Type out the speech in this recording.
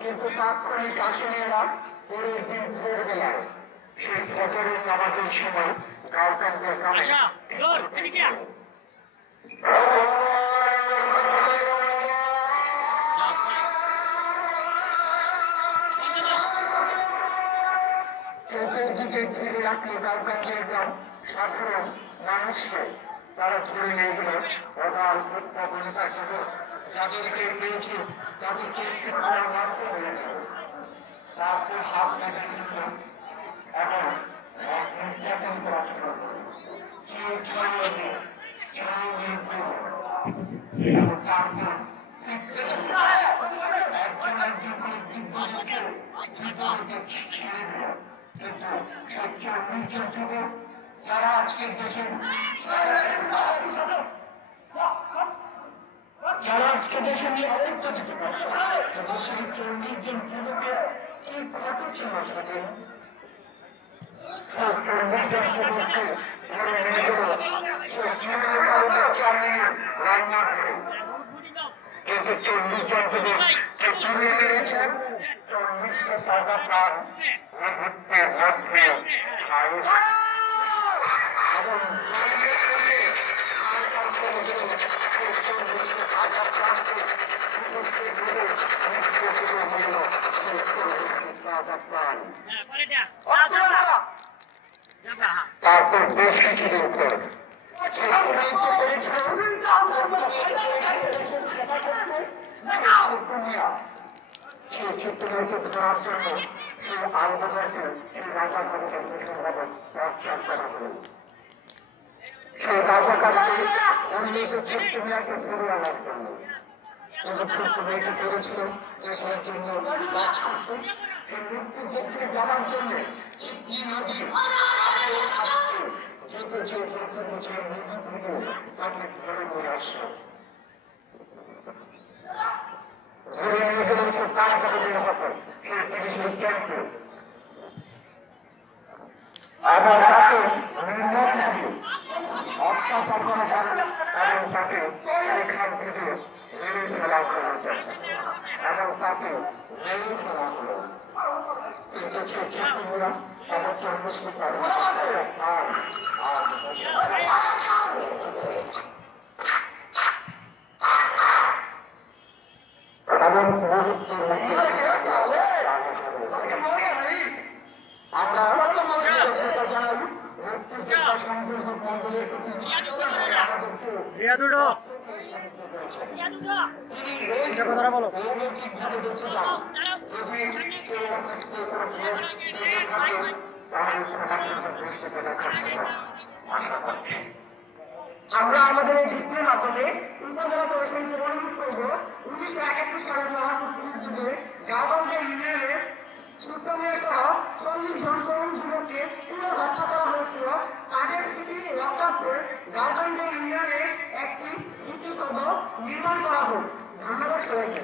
কিন্তু তাৎক্ষণিক কাশ্মীরা পরের দিন ভোরবেলায় সেই ফজরের নামাজের সময় গাওকানদের কাছে চতুর্দিকে ঘিরে রাখলে গাওকানদের গ্রাম সাধারণ মানুষকে তারা ধরে নিয়ে গেল অগাল উত্থাপনতা জগৎ যাদেরকে পেয়েছে তাদেরকে মারতে হয়ে গেল তারপর হাত লাগিয়ে দিল এখন নির্যাতন করা শুরু করল তারপর একজন একজন করে দিব্যকে ভিতরকে ছেড়ে দিল কিন্তু সবচেয়ে নির্যাতিত যারা আজকের দেশের যারা আজকে দেশে নিয়ে অত্যাচারিত করছে সেই 40 জন যুবকের কি ঘটেছিল সেদিন কিন্তু 40 জন যুবক তুলে মেরেছেন 40টা টাকা প্রাণ মুহূর্তের মধ্যে তারপর বেশ কিছুদিন পর সেই চিত্রকে ধরার জন্য সেই আন্দোলনকে সেই রাজাকারীকে ভীষণভাবে ত্যাগ করা হল সেই রাজাকারীকে 1956 মেয়েকে ফিরে আনার জন্য কিন্তু ছোট্ট মেয়েকে করেছিল দেশের জন্য কাজ করত সেই মুক্তিযুদ্ধে যাওয়ার জন্য চিত্রি নদী যেতে চেয়ে চোখে মুছে নদী থেকে তাকে ধরে নিয়ে আসলো ধরে নিয়ে গেলে সে তাড়াতাড়ি বের হতো সেই পুলিশের ক্যাম্পে এবং তাকে নির্মমভাবে অত্যাচার করা হয় এবং তাকে সেখান থেকে মেরে ফেলা হলো এবং তাকে মেরে ফেলা হলো কিন্তু সে ছাত্রীরা তাদের জন্মস্বীকার এবং মুহূর্তের মধ্যে আমরা জানাই মুক্তিযোদ্ধা সংসদ মন্ডলের প্রতি কথাটা বলো আমরা আমাদের এই বৃত্তির মাধ্যমে উপজেলা প্রশাসনকে অনুরোধ করব 1971 সালের মহাযুদ্ধে গাঁওগঞ্জের ইউনিয়নের সুতমেয় সহ 40 জন তরুণ যুবককে পুরো হত্যা করা হয়েছিল তাদের স্মৃতি রক্ষার্থে গাঁওগঞ্জের ইউনিয়নে একটি স্মৃতিসৌধ নির্মাণ করা হোক। ধন্যবাদ সবাইকে।